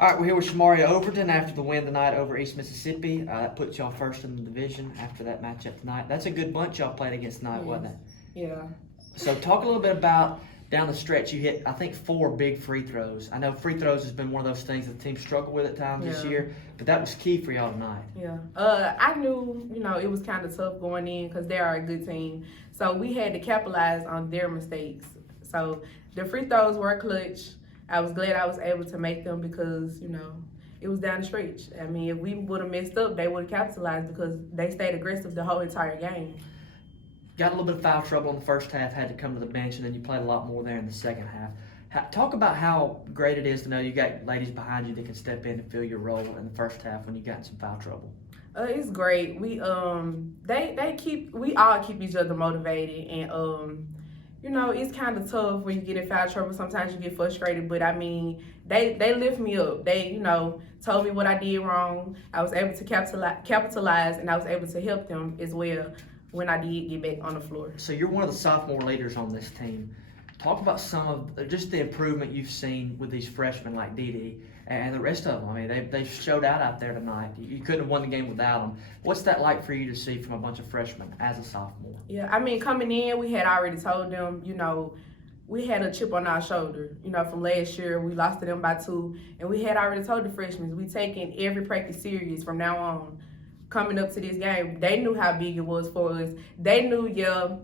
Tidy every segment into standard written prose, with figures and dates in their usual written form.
All right, we're here with Shamari Overton after the win tonight over East Mississippi. That puts y'all first in the division after that matchup tonight. That's a good bunch y'all played against tonight, wasn't it? Yeah. So talk a little bit about down the stretch. You hit, I think, 4 big free throws. I know free throws has been one of those things that the team struggled with at times this year, but that was key for y'all tonight. Yeah. I knew, it was kind of tough going in because they are a good team. So we had to capitalize on their mistakes. So the free throws were clutch. I was glad I was able to make them because, it was down the stretch. I mean, if we would have messed up, they would have capitalized because they stayed aggressive the whole entire game. Got a little bit of foul trouble in the first half, had to come to the bench, and then you played a lot more there in the second half. Talk about how great it is to know you got ladies behind you that can step in and fill your role in the first half when you got in some foul trouble. It's great. We we all keep each other motivated, and it's kind of tough when you get in foul trouble. Sometimes you get frustrated, but I mean, they lift me up. They told me what I did wrong. I was able to capitalize, and I was able to help them as well when I did get back on the floor. So you're one of the sophomore leaders on this team. Talk about some of just the improvement you've seen with these freshmen like Dee and the rest of them. I mean, they showed out there tonight. You couldn't have won the game without them. What's that like for you to see from a bunch of freshmen as a sophomore? Yeah, I mean, coming in, we had already told them, we had a chip on our shoulder. From last year, we lost to them by 2, and we had already told the freshmen, we taking every practice serious from now on. Coming up to this game, they knew how big it was for us. They knew,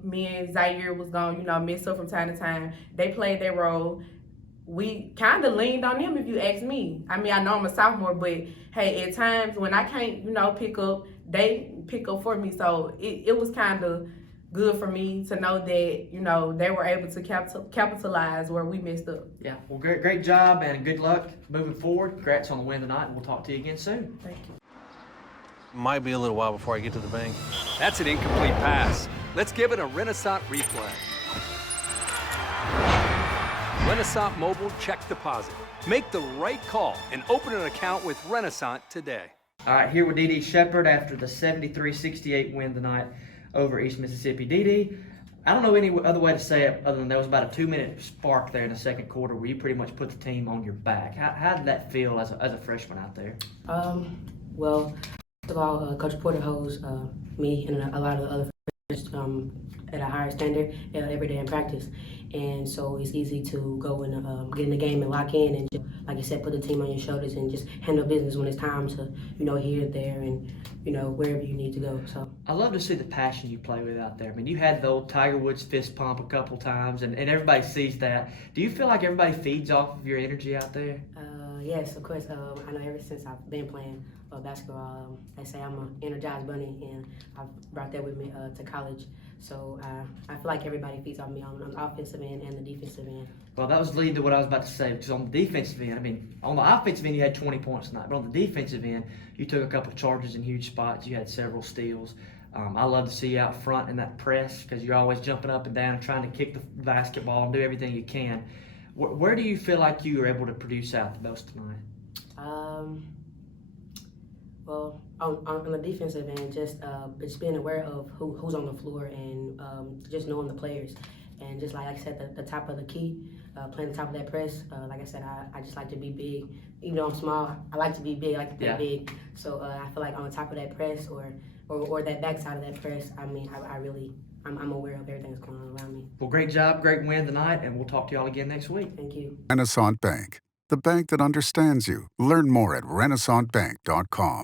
me and Zaire was going to, mess up from time to time. They played their role. We kind of leaned on them, if you ask me. I mean, I know I'm a sophomore, but, hey, at times when I can't, pick up, they pick up for me. So it was kind of good for me to know that, they were able to capitalize where we messed up. Yeah, well, great job and good luck moving forward. Congrats on the win tonight, and we'll talk to you again soon. Thank you. Might be a little while before I get to the bank. That's an incomplete pass. Let's give it a Renaissance replay. Renaissance Mobile Check Deposit. Make the right call and open an account with Renaissance today. All right, here with Dee Shephard after the 73-68 win tonight over East Mississippi. Dee, I don't know any other way to say it other than there was about a 2-minute spark there in the second quarter where you pretty much put the team on your back. How did that feel as a freshman out there? Well, first of all, Coach Porter holds me and a lot of the other friends at a higher standard every day in practice. And so it's easy to go and get in the game and lock in and, just, like I said, put the team on your shoulders and just handle business when it's time to, here, there, and, wherever you need to go. So I love to see the passion you play with out there. I mean, you had the old Tiger Woods fist pump a couple times, and everybody sees that. Do you feel like everybody feeds off of your energy out there? Yes, of course. I know ever since I've been playing basketball, they say I'm an energized bunny, and I've brought that with me to college. So I feel like everybody feeds off me on the offensive end and the defensive end. Well, that was leading to what I was about to say, because on the defensive end, I mean, on the offensive end, you had 20 points tonight, but on the defensive end, you took a couple of charges in huge spots. You had several steals. I love to see you out front in that press because you're always jumping up and down and trying to kick the basketball and do everything you can. Where do you feel like you were able to produce out the most tonight? Well, on the defensive end, just being aware of who's on the floor and just knowing the players. And just like I said, the top of the key, playing the top of that press. Like I said, I just like to be big. Even though I'm small, I like to be big. I like to play big. So I feel like on the top of that press or that backside of that press, I mean, I'm aware of everything that's going on around me. Well, great job, great win tonight, and we'll talk to y'all again next week. Thank you. Renaissance Bank, the bank that understands you. Learn more at renaissancebank.com.